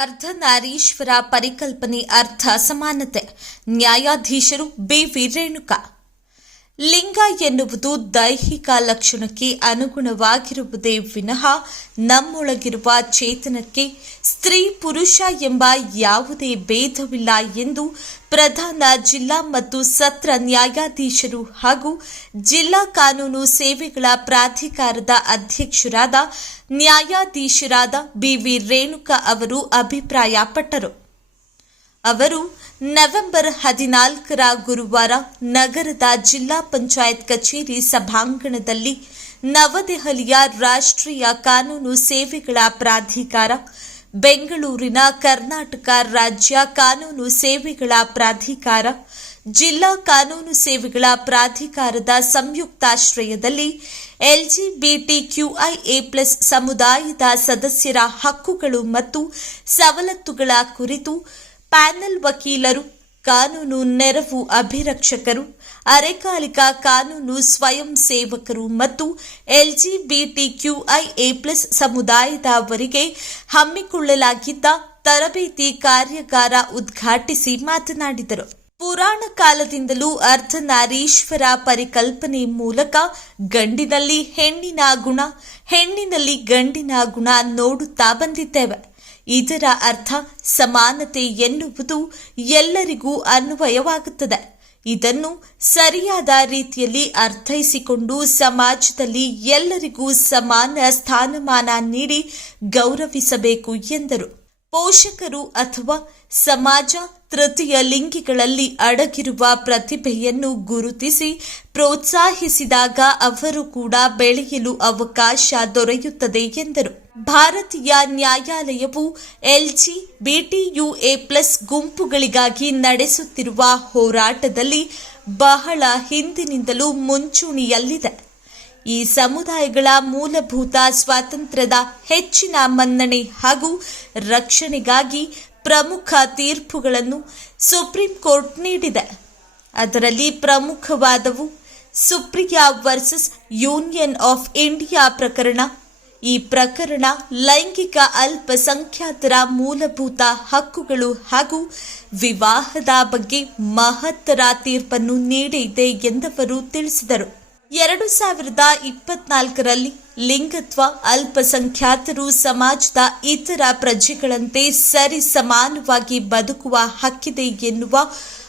ಅರ್ಧನಾರೀಶ್ವರ ಪರಿಕಲ್ಪನೆ ಅರ್ಥ ಸಮಾನತೆ ನ್ಯಾಯಾಧೀಶರು ಬಿ ರೇಣುಕಾ. ಲಿಂಗ ಎನ್ನುವುದು ದೈಹಿಕ ಲಕ್ಷಣಕ್ಕೆ ಅನುಗುಣವಾಗಿರುವುದೇ ವಿನಃ ನಮ್ಮೊಳಗಿರುವ ಚೇತನಕ್ಕೆ ಸ್ತ್ರೀ ಪುರುಷ ಎಂಬ ಯಾವುದೇ ಭೇದವಿಲ್ಲ ಎಂದು ಪ್ರಧಾನ ಜಿಲ್ಲಾ ಮತ್ತು ಸತ್ರ ನ್ಯಾಯಾಧೀಶರು ಹಾಗೂ ಜಿಲ್ಲಾ ಕಾನೂನು ಸೇವೆಗಳ ಪ್ರಾಧಿಕಾರದ ಅಧ್ಯಕ್ಷರಾದ ನ್ಯಾಯಾಧೀಶರಾದ ಬಿವಿ ರೇಣುಕಾ ಅವರು ಅಭಿಪ್ರಾಯಪಟ್ಟರು. ಅವರು ನವೆಂಬರ್ ಹದಿನಾಲ್ಕರ ಗುರುವಾರ ನಗರದ ಜಿಲ್ಲಾ ಪಂಚಾಯತ್ ಕಚೇರಿ ಸಭಾಂಗಣದಲ್ಲಿ ನವದೆಹಲಿಯ ರಾಷ್ಟ್ರೀಯ ಕಾನೂನು ಸೇವೆಗಳ ಪ್ರಾಧಿಕಾರ, ಬೆಂಗಳೂರಿನ ಕರ್ನಾಟಕ ರಾಜ್ಯ ಕಾನೂನು ಸೇವೆಗಳ ಪ್ರಾಧಿಕಾರ, ಜಿಲ್ಲಾ ಕಾನೂನು ಸೇವೆಗಳ ಪ್ರಾಧಿಕಾರದ ಸಂಯುಕ್ತಾಶ್ರಯದಲ್ಲಿ ಎಲ್ಜಿಬಿಟಿಕ್ಯೂಐಎ ಪ್ಲಸ್ ಸಮುದಾಯದ ಸದಸ್ಯರ ಹಕ್ಕುಗಳು ಮತ್ತು ಸವಲತ್ತುಗಳ ಕುರಿತು ಪ್ಯಾನೆಲ್ ವಕೀಲರು, ಕಾನೂನು ನೆರವು ಅಭಿರಕ್ಷಕರು, ಅರೆಕಾಲಿಕ ಕಾನೂನು ಸ್ವಯಂ ಸೇವಕರು ಮತ್ತು ಎಲ್ಜಿಬಿಟಿಕ್ಯೂಐಎ ಪ್ಲಸ್ ಸಮುದಾಯದವರಿಗೆ ಹಮ್ಮಿಕೊಳ್ಳಲಾಗಿದ್ದ ತರಬೇತಿ ಕಾರ್ಯಾಗಾರ ಉದ್ಘಾಟಿಸಿ ಮಾತನಾಡಿದರು. ಪುರಾಣ ಕಾಲದಿಂದಲೂ ಅರ್ಧನಾರೀಶ್ವರ ಪರಿಕಲ್ಪನೆ ಮೂಲಕ ಗಂಡಿನಲ್ಲಿ ಹೆಣ್ಣಿನ ಗುಣ, ಹೆಣ್ಣಿನಲ್ಲಿ ಗಂಡಿನ ಗುಣ ನೋಡುತ್ತಾ ಬಂದಿದ್ದೇವೆ. ಇದರ ಅರ್ಥ ಸಮಾನತೆ ಎನ್ನುವುದು ಎಲ್ಲರಿಗೂ ಅನ್ವಯವಾಗುತ್ತದೆ. ಇದನ್ನು ಸರಿಯಾದ ರೀತಿಯಲ್ಲಿ ಅರ್ಥೈಸಿಕೊಂಡು ಸಮಾಜದಲ್ಲಿ ಎಲ್ಲರಿಗೂ ಸಮಾನ ಸ್ಥಾನಮಾನ ನೀಡಿ ಗೌರವಿಸಬೇಕು ಎಂದರು. ಪೋಷಕರು ಅಥವಾ ಸಮಾಜ ತೃತೀಯ ಲಿಂಗಿಗಳಲ್ಲಿ ಅಡಗಿರುವ ಪ್ರತಿಭೆಯನ್ನು ಗುರುತಿಸಿ ಪ್ರೋತ್ಸಾಹಿಸಿದಾಗ ಅವರು ಕೂಡ ಬೆಳೆಯಲು ಅವಕಾಶ ದೊರೆಯುತ್ತದೆ ಎಂದರು. ಭಾರತೀಯ ನ್ಯಾಯಾಲಯವು ಎಲ್ಜಿ ಬಿಟಿಯುಎ ಪ್ಲಸ್ ಗುಂಪುಗಳಿಗಾಗಿ ನಡೆಸುತ್ತಿರುವ ಹೋರಾಟದಲ್ಲಿ ಬಹಳ ಹಿಂದಿನಿಂದಲೂ ಮುಂಚೂಣಿಯಲ್ಲಿದೆ. ಈ ಸಮುದಾಯಗಳ ಮೂಲಭೂತ ಸ್ವಾತಂತ್ರ್ಯದ ಹೆಚ್ಚಿನ ಮನ್ನಣೆ ಹಾಗೂ ರಕ್ಷಣೆಗಾಗಿ ಪ್ರಮುಖ ತೀರ್ಪುಗಳನ್ನು ಸುಪ್ರೀಂ ಕೋರ್ಟ್ ನೀಡಿದೆ. ಅದರಲ್ಲಿ ಪ್ರಮುಖವಾದವು Supriya versus union of India ಪ್ರಕರಣ ಈ ಪ್ರಕರಣ ಲೈಂಗಿಕ ಅಲ್ಪಸಂಖ್ಯಾತರ ಮೂಲಭೂತ ಹಕ್ಕುಗಳು ಹಾಗೂ ವಿವಾಹದ ಬಗ್ಗೆ ಮಹತ್ತರ ತೀರ್ಪನ್ನು ನೀಡಿದೆ ಎಂದವರು ತಿಳಿಸಿದರು. ಎರಡು ಸಾವಿರದ ಇಪ್ಪತ್ನಾಲ್ಕರಲ್ಲಿ ಲಿಂಗತ್ವ, ಅಲ್ಪಸಂಖ್ಯಾತರು ಸಮಾಜದ ಇತರ ಪ್ರಜೆಗಳಂತೆ ಸರಿ ಸಮಾನವಾಗಿ ಬದುಕುವ ಹಕ್ಕಿದೆ ಎನ್ನುವ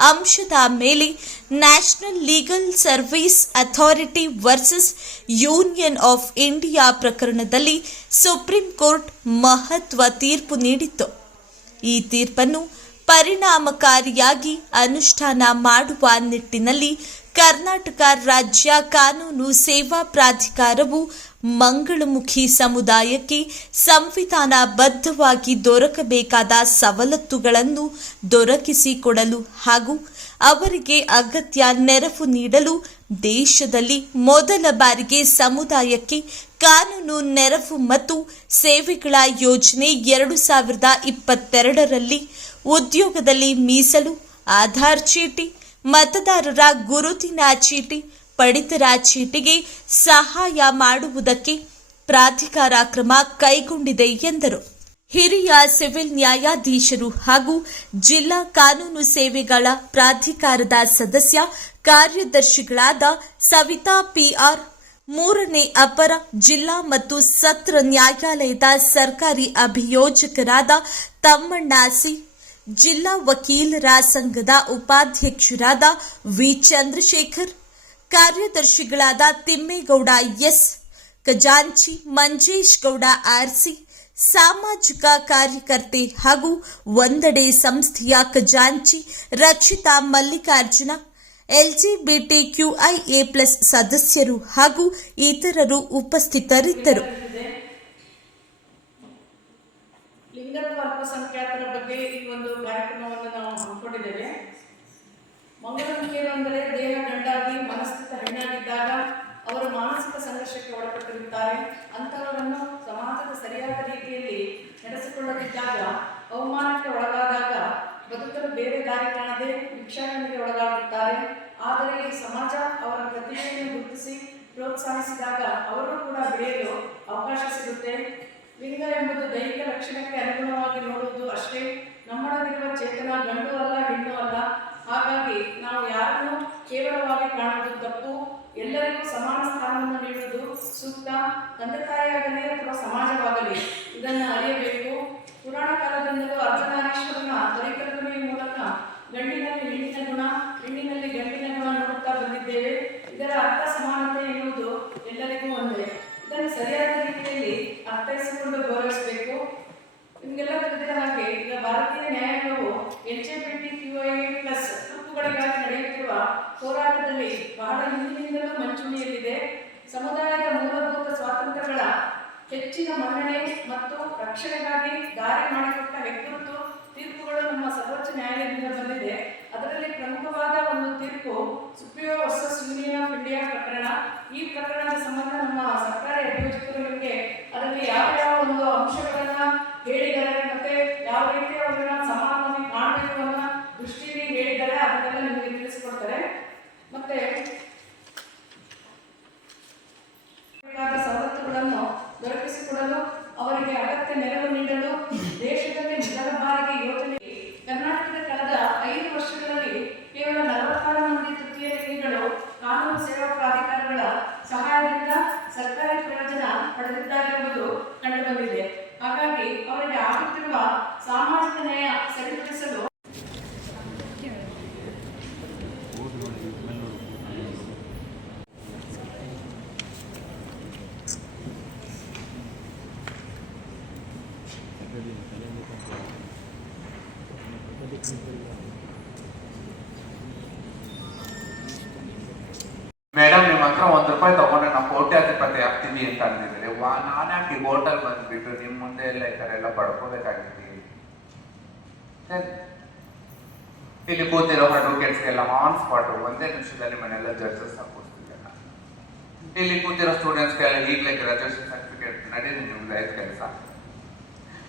ಅಂಶದ ಮೇಲೆ national legal service authority versus union of India ಪ್ರಕರಣದಲ್ಲಿ ಸುಪ್ರೀಂ ಕೋರ್ಟ್ ಮಹತ್ವ ತೀರ್ಪು ನೀಡಿತ್ತು. ಈ ತೀರ್ಪನ್ನು ಪರಿಣಾಮಕಾರಿಯಾಗಿ ಅನುಷ್ಠಾನ ಮಾಡುವ ನಿಟ್ಟಿನಲ್ಲಿ ಕರ್ನಾಟಕ ರಾಜ್ಯ ಕಾನೂನು ಸೇವಾ ಪ್ರಾಧಿಕಾರವು ಮಂಗಳಮುಖಿ ಸಮುದಾಯಕ್ಕೆ ಸಂವಿಧಾನಬದ್ಧವಾಗಿ ದೊರಕಬೇಕಾದ ಸವಲತ್ತುಗಳನ್ನು ದೊರಕಿಸಿಕೊಡಲು ಹಾಗೂ ಅವರಿಗೆ ಅಗತ್ಯ ನೆರವು ನೀಡಲು ದೇಶದಲ್ಲಿ ಮೊದಲ ಬಾರಿಗೆ ಸಮುದಾಯಕ್ಕೆ ಕಾನೂನು ನೆರವು ಮತ್ತು ಸೇವೆಗಳ ಯೋಜನೆ ಎರಡು ಸಾವಿರದ ಇಪ್ಪತ್ತೆರಡರಲ್ಲಿ ಉದ್ಯೋಗದಲ್ಲಿ ಮೀಸಲು, ಆಧಾರ್ ಚೀಟಿ ಮತದಾರರ ಗುರುತಿನ ಚೀಟಿ, ಪಡಿತರ ಚೀಟಿಗೆ ಸಹಾಯ ಮಾಡುವುದಕ್ಕೆ ಪ್ರಾಧಿಕಾರ ಕ್ರಮ ಕೈಗೊಂಡಿದೆ ಎಂದರು. ಹಿರಿಯ ಸಿವಿಲ್ ನ್ಯಾಯಾಧೀಶರು ಹಾಗೂ ಜಿಲ್ಲಾ ಕಾನೂನು ಸೇವೆಗಳ ಪ್ರಾಧಿಕಾರದ ಸದಸ್ಯ ಕಾರ್ಯದರ್ಶಿಗಳಾದ ಸವಿತಾ ಪಿಆರ್, ಮೂರನೇ ಅಪರ ಜಿಲ್ಲಾ ಮತ್ತು ಸತ್ರ ನ್ಯಾಯಾಲಯದ ಸರ್ಕಾರಿ ಅಭಿಯೋಜಕರಾದ ತಮ್ಮಣ್ಣ ಸಿ. ಜಿಲ್ಲಾ ವಕೀಲರ ಸಂಘದ ಉಪಾಧ್ಯಕ್ಷರಾದ ವಿ. ಚಂದ್ರಶೇಖರ್, ಕಾರ್ಯದರ್ಶಿಗಳಾದ ತಿಮ್ಮೇಗೌಡ ಎಸ್, ಖಜಾಂಚಿ ಮಂಜೇಶ್ ಗೌಡ ಆರ್ಸಿ ಸಾಮಾಜಿಕ ಕಾರ್ಯಕರ್ತೆ ಹಾಗೂ ಒಂದೆಡೆ ಸಂಸ್ಥೆಯ ಖಜಾಂಚಿ ರಕ್ಷಿತಾ ಮಲ್ಲಿಕಾರ್ಜುನ, ಎಲ್ಜಿಬಿಟಿಕ್ಯೂಐಎ ಪ್ಲಸ್ ಸದಸ್ಯರು ಹಾಗೂ ಇತರರು ಉಪಸ್ಥಿತರಿದ್ದರು ಲಿಂಗತ್ವ ಅಲ್ಪಸಂಖ್ಯಾತರ ಬಗ್ಗೆ ಈ ಒಂದು ಕಾರ್ಯಕ್ರಮವನ್ನು ನಾವು ಹಮ್ಮಿಕೊಂಡಿದ್ದೇವೆ. ಮಂಗಳಮುಖಿಯರು ಅಂದರೆ ದೇಹ ಗಂಡಾಗಿ ಮನಸ್ಥಿತ ಹೆಣ್ಣಾಗಿದ್ದಾಗ ಅವರು ಮಾನಸಿಕ ಸಂಘರ್ಷಕ್ಕೆ ಒಳಪಟ್ಟಿರುತ್ತಾರೆ. ಅಂಥವರನ್ನು ಸಮಾಜದ ಸರಿಯಾದ ರೀತಿಯಲ್ಲಿ ನಡೆಸಿಕೊಳ್ಳದಿದ್ದಾಗ, ಅವಮಾನಕ್ಕೆ ಒಳಗಾದಾಗ ಬದುಕಲು ಬೇರೆ ದಾರಿ ಕಾಣದೆ ಭಿಕ್ಷಾಟನೆಗೆ ಒಳಗಾಗುತ್ತಾರೆ. ಆದರೆ ಈ ಸಮಾಜ ಅವರ ಪ್ರತಿಭೆಯನ್ನು ಗುರುತಿಸಿ ಪ್ರೋತ್ಸಾಹಿಸಿದಾಗ ಅವರು ಕೂಡ ಬೆಳೆಯಲು ಅವಕಾಶ ಸಿಗುತ್ತೆ. ದೈಹಿಕ ಲಕ್ಷಣಕ್ಕೆ ಅನುಗುಣವಾಗಿ ನೋಡುವುದು ಅಷ್ಟೇ ನಮ್ಮೊಳಗಿರುವ ಚೇತನ ಗಂಡು ಅಲ್ಲ, ಹೆಣ್ಣು ಅಲ್ಲ. ಹಾಗಾಗಿ ನಾವು ಯಾರನ್ನು ಕೇವಲವಾಗಿ ಕಾಣುವುದು ತಪ್ಪು. ಎಲ್ಲರಿಗೂ ಸಮಾನ ಸ್ಥಾನವನ್ನು ನೀಡುವುದು ಸೂಕ್ತ. ತಂದೆ ತಾಯಿಯಾಗಲಿ ಅಥವಾ ಸಮಾಜವಾಗಲಿ, ಇದನ್ನು ಅರಿಯಬೇಕು. ಪುರಾಣ ಕಾಲದಿಂದಲೂ ಅರ್ಧನಾರೀಶ್ವರನ ಪರಿಕಲ್ಪನೆಯ ಮೂಲಕ ಗಂಡಿನಲ್ಲಿ ಹೆಣ್ಣಿನ ಗುಣ, ಹೆಣ್ಣಿನಲ್ಲಿ ಗಂಡಿನ ಹೆಚ್ಚಿನ ಮನ್ನಣೆ ಮತ್ತು ರಕ್ಷಣೆಗಾಗಿ ದಾರಿ ಮಾಡಿಕೊಟ್ಟ ವ್ಯಕ್ತಿತ್ವ ತೀರ್ಪುಗಳು ನಮ್ಮ ಸರ್ವೋಚ್ಚ ನ್ಯಾಯಾಲಯದಿಂದ ಬಂದಿದೆ. ಅದರಲ್ಲಿ ಪ್ರಮುಖವಾದ ಒಂದು ತೀರ್ಪು Supriyo versus union of India ಪ್ರಕರಣ. ಈ ಪ್ರಕರಣದ ಸಂಬಂಧ ನಮ್ಮ ಸರ್ಕಾರಿ ಅಭಿಯೋಜಕರು ನಿಮಗೆ ಅದರಲ್ಲಿ ಯಾವ ಯಾವ ಒಂದು ಅಂಶಗಳನ್ನ ಹೇಳಿದ್ದಾರೆ ಮತ್ತೆ ಯಾವ ರೀತಿ ಅವರನ್ನ ಸಮಾನವಾಗಿ ಮಾಡಬೇಕು ಅನ್ನೋ ದೃಷ್ಟಿಯಲ್ಲಿ ಹೇಳಿದ್ದಾರೆ ಅದನ್ನೆಲ್ಲ ನಿಮಗೆ ತಿಳಿಸ್ಕೊಡ್ತಾರೆ ಮತ್ತೆ ಬೇಕಾದ ಸವಲತ್ತುಗಳನ್ನು ದೊರಕಿಸಿಕೊಡಲು ಅವರಿಗೆ ಅಗತ್ಯ ನೆರವು ನೀಡಲು ದೇಶದಲ್ಲಿ ಮೊದಲ ಬಾರಿಗೆ ಯೋಜನೆ ಕರ್ನಾಟಕದ ಕಳೆದ ಐದು ವರ್ಷಗಳಲ್ಲಿ ಕೇವಲ ನಲವತ್ತಾರು ಮಂದಿ ತೃತೀಯ ಲಿಂಗಿಗಳು ಕಾನೂನು ಸೇವಾ ಪ್ರಾಧಿಕಾರಗಳ ಸಹಾಯದಿಂದ ಸರ್ಕಾರಿ ಪ್ರಯೋಜನ ಪಡೆದಿದ್ದಾರೆ ಎಂಬುದು ಕಂಡುಬಂದಿದೆ. ಹಾಗಾಗಿ ಅವರಿಗೆ ಆಗುತ್ತಿರುವ ಸಾಮಾಜಿಕ ನ್ಯಾಯ ಸರಿಪಡಿಸಲು ಮೇಡಮ್ ರೂಪಾಯಿ ತಗೊಂಡ್ರೆ ನಾವು ಕೋಟ್ಯಾಧಿಪತಿ ಆಗ್ತೀವಿ ಅಂತ ಅಂದಿದ್ರೆ ವಾ ನಾನ್ಯಾಕೆ ಹೋಟೆಲ್ ಬಂದ್ಬಿಟ್ಟು ನಿಮ್ ಮುಂದೆ ಎಲ್ಲ ಈ ಥರ ಎಲ್ಲ ಪಡ್ಕೋಬೇಕಾಗಿದ್ದೀವಿ ಇಲ್ಲಿ ಕೂತಿರೋ ಅಡ್ವೊಕೇಟ್ಸ್ಗೆಲ್ಲ ಆನ್ ಸ್ಪಾಟ್ ಒಂದೇ ನಿಮಿಷದಲ್ಲಿ ಮನೆಯೆಲ್ಲ ಜಡ್ಜಸ್ ಹಾಕೋಸ್ತಿದ್ದಲ್ಲ ಇಲ್ಲಿ ಕೂತಿರೋ ಸ್ಟೂಡೆಂಟ್ಸ್ಗೆಲ್ಲ ಈಗಲೇ ಗ್ರಾಜುಯೇಷನ್ ಸರ್ಟಿಫಿಕೇಟ್ ನಡೀರಿ ನಿಮ್ದು ಆಯ್ತು ಕೆಲಸ.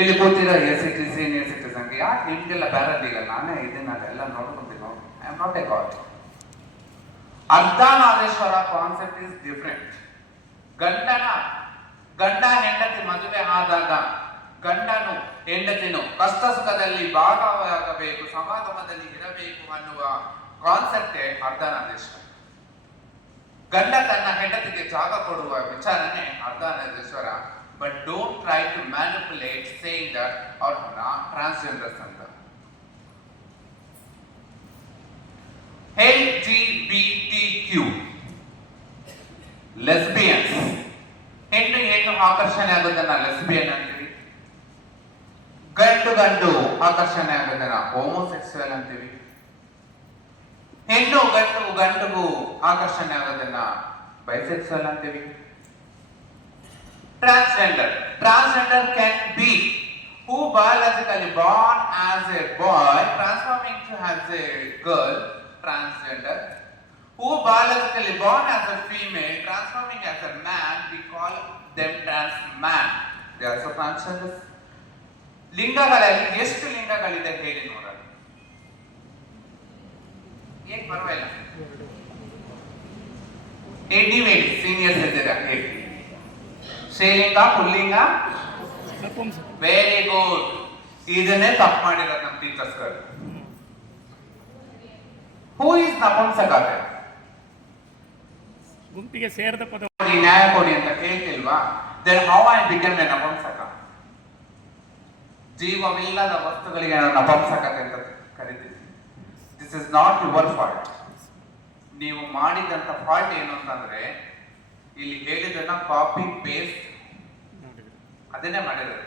ಇಲ್ಲಿ ಕೂತಿರೋ ಎ ಸಿ ಟಿ ಸೀನಿಯರ್ ಸಿಟಿಸನ್ಗೆ ಯಾಕೆ ನಿಮಗೆಲ್ಲ ಬೇರೆ ಈಗ ನಾನೇ ಇದನ್ನ ಅದೆಲ್ಲ ನೋಡ್ಕೊಂತೀನಿ. I am not a god Ardhanarishvara concept is different ಗಂಡನ, ಗಂಡ ಹೆಂಡತಿ ಮದುವೆ ಆದಾಗ ಗಂಡನು ಹೆಂಡತಿನು ಕಷ್ಟ ಸುಖದಲ್ಲಿ ಭಾಗವಾಗಬೇಕು, ಸಮಾಗಮದಲ್ಲಿ ಇರಬೇಕು ಅನ್ನುವ ಕಾನ್ಸೆಪ್ಟೇ ಅರ್ಧನಾದೇಶ್ವರ. ಗಂಡ ತನ್ನ ಹೆಂಡತಿಗೆ ಜಾಗ ಕೊಡುವ ವಿಚಾರನೆ Ardhanarishvara. But don't try to manipulate saying that ಅವ್ರ ಟ್ರಾನ್ಸ್ಜೆಂಡರ್ಸ್ ಅಂತ ಹೇಳಿ ಕ್ಯೂ ಲೆಸ್ಬಿಯನ್ಸ್ ಹೆಣ್ಣು ಹೆಣ್ಣು ಆಕರ್ಷಣೆ ಆಗೋದನ್ನ ಲೆಸ್ಬಿಯನ್ ಅಂತೀವಿ. ಗಂಡು ಗಂಡು ಆಕರ್ಷಣೆ ಆಗೋದನ್ನ ಹೋಮೋಸೆಕ್ಸುವಲ್ ಅಂತೀವಿ. ಹೆಣ್ಣು ಗಂಡು ಗಂಡುಗೂ ಆಕರ್ಷಣೆ ಆಗೋದನ್ನ ಬೈಸೆಕ್ಸುವಲ್ ಅಂತೀವಿ. Transgender transgender can be who biologically born as a boy, transforming to as a girl, transgender. Who biologically born as a female transforming as a man we call them trans man they are so transgenders ಲಿಂಗಗಳಲ್ಲಿ ಎಷ್ಟು ಲಿಂಗಗಳಿದೆ ಹೇಳಿ ನೋಡೋಣ ಏನ್ ಪರವಾಗಿಲ್ಲ ನೀವೇಳಿ seniors ಇದ್ದೀರಾ ಹೇಳಿ ಶ್ರೀಲಿಂಗ ಪುಲ್ಲಿಂಗ ವೆರಿ ಗುಡ್ ಇದನ್ನೇ ತಪ್ಪು ಮಾಡಿರೋದು ನಮ್ಮ ಟೀಚರ್ಸ್ಗಳು ಹೂ ಇಸ್ ನಪುಂಸಕ ಗುಂಪಿಗೆ ಸೇರಿದ ಪದ ನ್ಯಾಯ ಕೊಡಿ ಅಂತ ಕೇಳ್ತಿಲ್ವಾ? Then how I become a ನಪುಂಸಕ? ಜೀವವಿಲ್ಲದ ವಸ್ತುಗಳಿಗೆ ನಾನು ನಪುಂಸಕತೆ ಅಂತ ಕರಿತೀನಿ. This is not your fault ನೀವು ಮಾಡಿದಂತ ಫಾಲ್ಟ್ ಏನು ಅಂತಂದ್ರೆ, ಇಲ್ಲಿ ಹೇಳಿದನ್ನ ಕಾಪಿ ಪೇಸ್ಟ್ ಅದನ್ನೇ ಮಾಡಿದ್ರೆ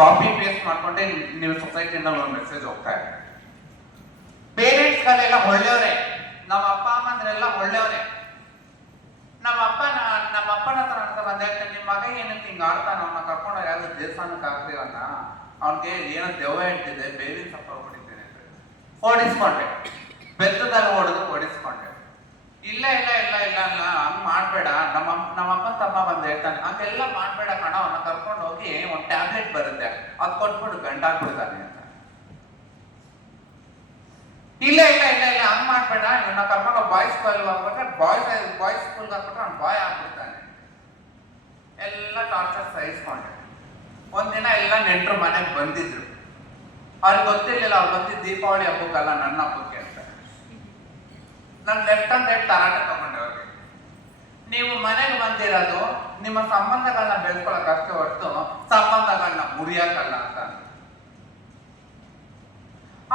ಕಾಪಿ ಪೇಸ್ಟ್ ಮಾಡ್ಕೊಂಡೆ ನೀವು ಸೊಸೈಟಿಯಿಂದ ಒಂದು ಮೆಸೇಜ್ ಹೋಗ್ತಾ ಇದೆ. ಪೇರೆಂಟ್ಸ್ ಗಳೆಲ್ಲ ಒಳ್ಳೆಯವರೇ. ನಮ್ಮ ಅಪ್ಪ ಅಮ್ಮಂದ್ರೆಲ್ಲ ಒಳ್ಳೆಯವರೇ. ನಮ್ಮ ಅಪ್ಪ, ನಮ್ಮ ಅಪ್ಪನ ಹತ್ರ ಅಂತ ಬಂದ ನಿಮ್ಮ ಮಗ ಏನಕ್ಕೆ ಹಿಂಗೆ ಆಡ್ತಾನ ಅವನ್ನ ಕರ್ಕೊಂಡು ಯಾವ್ದು ದೇವಸ್ಥಾನಕ್ಕೆ ಹಾಕ್ತೀವನ್ನ ಅವ್ನಿಗೆ ಏನೋ ದೆವ್ವ ಇಡ್ತಿದೆ ಬೇವಿನ ಸಪ್ಪ ಹೊಡಿತೇನೆ ಅಂತ ಓಡಿಸ್ಕೊಂಡೆ ಬೆತ್ತದಾಗ ಹೊಡೆದು ಓಡಿಸ್ಕೊಂಡೆ ಇಲ್ಲ ಇಲ್ಲ ಇಲ್ಲ ಇಲ್ಲ ಅಲ್ಲ ಹಂಗ್ ಮಾಡ್ಬೇಡ. ನಮ್ಮ ನಮ್ಮ ಅಪ್ಪನ ತಮ್ಮ ಬಂದು ಹೇಳ್ತಾನೆ, ಹಂಗೆಲ್ಲ ಮಾಡ್ಬೇಡ ಕಣ ಅವನ್ನ ಕರ್ಕೊಂಡು ಹೋಗಿ ಒಂದು ಟ್ಯಾಬ್ಲೆಟ್ ಬರುತ್ತೆ. ಅದು ಕೊಟ್ಬಿಟ್ಟು ಗಂಡ ಹಾಕ್ಬಿಡ್ತಾನೆ ಅಂತ. ಇಲ್ಲ ಇಲ್ಲ ಇಲ್ಲ ಇಲ್ಲ, ಹಂಗ್ ಮಾಡ್ಬೇಡ. ಇವನ್ನ ಕರ್ಕೊಂಡು ಬಾಯ್ಸ್ ಸ್ಕೂಲ್ ಹೋಗ್ಬಿಟ್ರೆ ಬಾಯ್ಸ್ ಬಾಯ್ಸ್ ಸ್ಕೂಲ್ ಹಾಕ್ಬಿಟ್ರೆ ಅವ್ನು ಬಾಯ್ ಆಗ್ಬಿಡ್ತಾನೆ. ಎಲ್ಲ ಟಾರ್ಚರ್ ಸಹಿಸ್ಕೊಂಡೆ ಒಂದಿನ ಎಲ್ಲ ನೆಂಟರು ಮನೆಗೆ ಬಂದಿದ್ರು. ಅವ್ರಿಗೆ ಗೊತ್ತಿರ್ಲಿಲ್ಲ, ಅವ್ರು ಬಂದಿದ್ದು ದೀಪಾವಳಿ ಹಬ್ಬಕ್ಕಲ್ಲ ನನ್ನ ಹಬ್ಬಕ್ಕೆ ಅಂತ. ನಾನು ಲೆಫ್ಟ್ ಅಂಡ್ ರೈಟ್ ತರಾಟ ತಗೊಂಡೆ ಅವ್ರಿಗೆ. ನೀವು ಮನೆಗೆ ಬಂದಿರೋದು, ನಿಮ್ಮ ಸಂಬಂಧಗಳನ್ನ ಬೆಳೆಸ್ಕೊಳಕ್ ಅಷ್ಟೇ ಹೊರತು ಸಂಬಂಧಗಳನ್ನ ಮುರಿಯಕ್ಕಲ್ಲ ಅಂತ.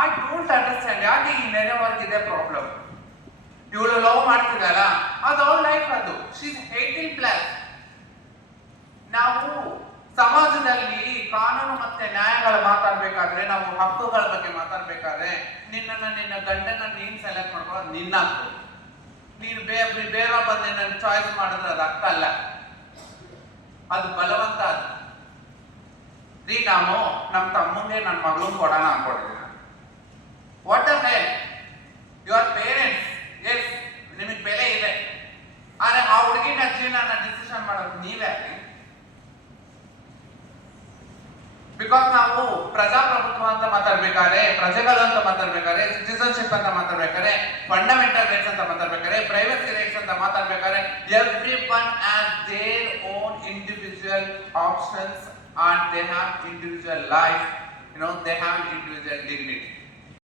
ಐ ಡೋಂಟ್ ಅಂಡರ್ಸ್ಟ್ಯಾಂಡ್ ಯಾಕೆ ಈ ನೆರೆವರ್ಗಿದೆ ಪ್ರಾಬ್ಲಮ್ ಇವಳು ಲವ್ ಮಾಡ್ತಿದ್ದಲ್ಲ ಅದು ಅವಳ ಲೈಫ್ ಅದು. ಶೀಸ್ ಏಯ್ಟೀನ್ ಪ್ಲಸ್ ನಾವು ಸಮಾಜದಲ್ಲಿ ಕಾನೂನು ಮತ್ತೆ ನ್ಯಾಯಗಳ ಮಾತಾಡ್ಬೇಕಾದ್ರೆ, ನಾವು ಹಕ್ಕುಗಳ ಬಗ್ಗೆ ಮಾತಾಡ್ಬೇಕಾದ್ರೆ ನಿನ್ನ ನಿನ್ನ ಗಂಡನ ನೀನ್ ಸೆಲೆಕ್ಟ್ ಮಾಡ್ಕೊಳ್ಳೋದು ನಿನ್ನ ಹಕ್ಕು. ನೀನು ಬೇರೆ ಬೇರೆ ಬಂದೆ ನನ್ನ ಚಾಯ್ಸ್ ಮಾಡಿದ್ರೆ ಅದು ಹಕ್ಕ ಅಲ್ಲ. ಅದು ಬಲವಂತ ಅದು. ರೀ ನಾನು ನಮ್ಮ ತಮ್ಮಂಗೆ ನನ್ನ ಮಗಳು ಕೊಡೋಣ ಅನ್ಕೊಂಡಿದ್ದೀನಿ what a hell your parents is ನಿಮಗೆ ಬೆಲೆ ಇದೆ ಆದ್ರೆ ಆ ಹುಡುಗಿನ ಜೀವನ ಡಿಸಿಷನ್ ಮಾಡೋದು ನೀವೇ ಬಿಕಾಸ್ ನಾವು ಪ್ರಜಾಪ್ರಭುತ್ವ ಅಂತ ಮಾತಾಡ್ಬೇಕಾದ್ರೆ ಪ್ರಜೆಗಳು ಅಂತ ಮಾತಾಡ್ಬೇಕಾದ್ರೆ ಸಿಟಿಸನ್ಶಿಪ್ ಅಂತ ಮಾತಾಡ್ಬೇಕಾದ್ರೆ ಫಂಡಮೆಂಟಲ್ ರೈಟ್ಸ್ ಅಂತ ಮಾತಾಡ್ಬೇಕಾದ್ರೆ ಪ್ರೈವಸಿ ರೈಟ್ಸ್ ಅಂತ ಮಾತಾಡ್ಬೇಕಾದ್ರೆ every one has their own individual options and they have individual life you know they have individual dignity